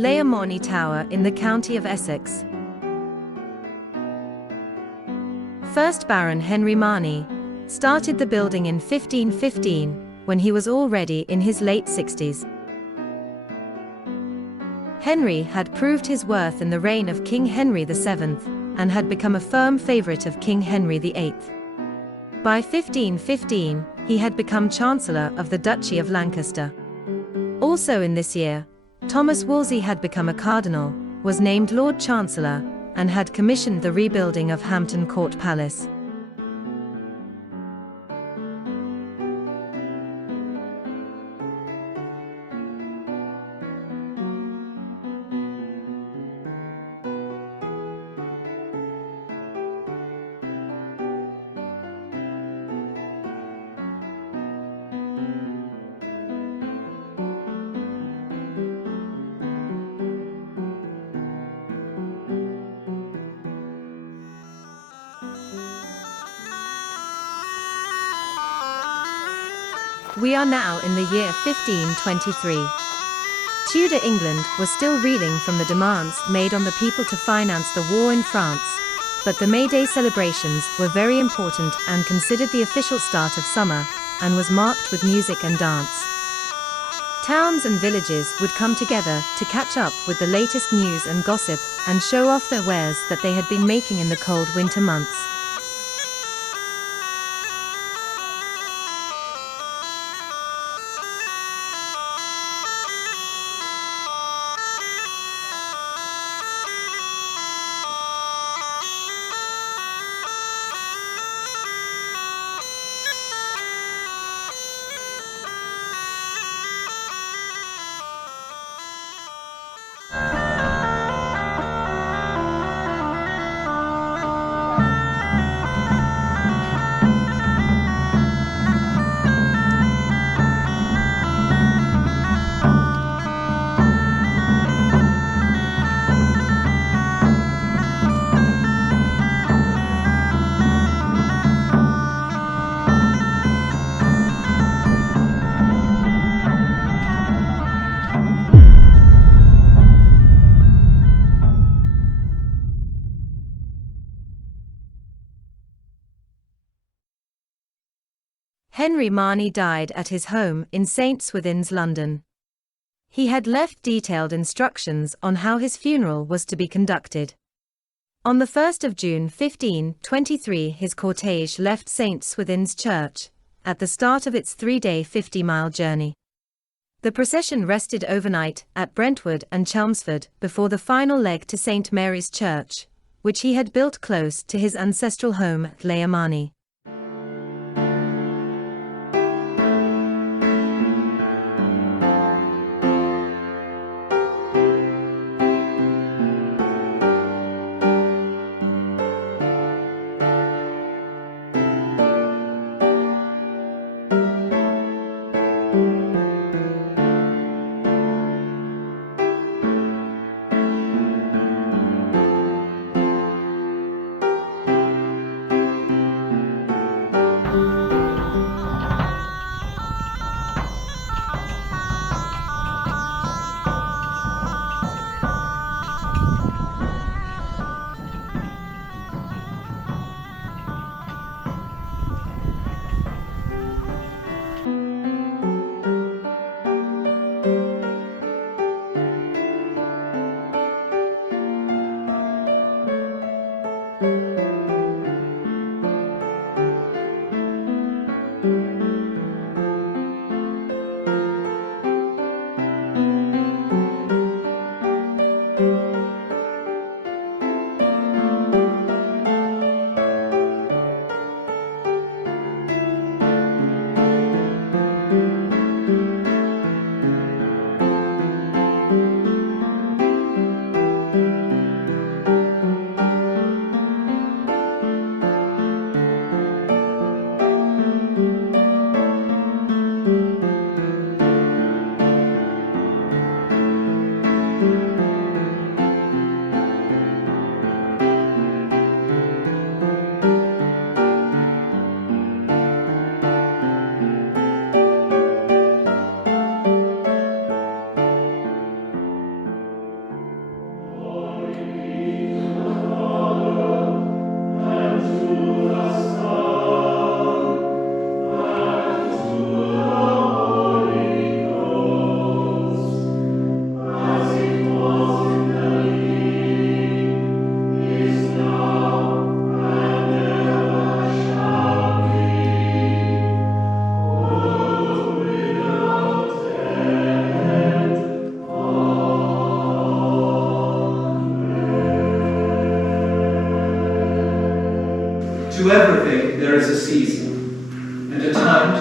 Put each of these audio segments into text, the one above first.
Layer Marney Tower in the county of Essex. First Baron Henry Marney started the building in 1515, when he was already in his late 60s. Henry had proved his worth in the reign of King Henry VII, and had become a firm favourite of King Henry VIII. By 1515, he had become Chancellor of the Duchy of Lancaster. Also in this year, Thomas Wolsey had become a cardinal, was named Lord Chancellor, and had commissioned the rebuilding of Hampton Court Palace. We are now in the year 1523. Tudor England was still reeling from the demands made on the people to finance the war in France, but the May Day celebrations were very important and considered the official start of summer, and was marked with music and dance. Towns and villages would come together to catch up with the latest news and gossip, and show off their wares that they had been making in the cold winter months. Henry Marney died at his home in St. Swithin's, London. He had left detailed instructions on how his funeral was to be conducted. On the 1st of June 1523, his cortege left St. Swithin's Church, at the start of its 3-day 50-mile journey. The procession rested overnight at Brentwood and Chelmsford before the final leg to St. Mary's Church, which he had built close to his ancestral home at Layer Marney.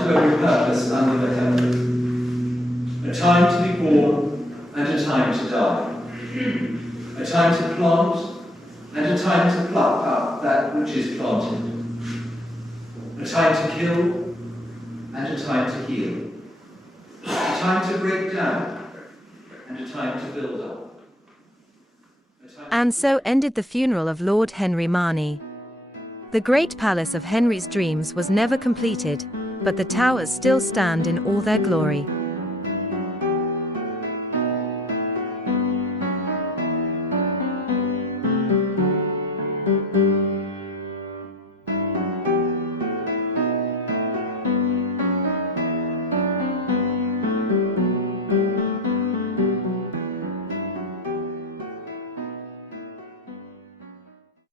to every purpose under the heaven. A time to be born and a time to die. A time to plant and a time to pluck up that which is planted. A time to kill and a time to heal. A time to break down and a time to build up. And so ended the funeral of Lord Henry Marney. The great palace of Henry's dreams was never completed, but the towers still stand in all their glory.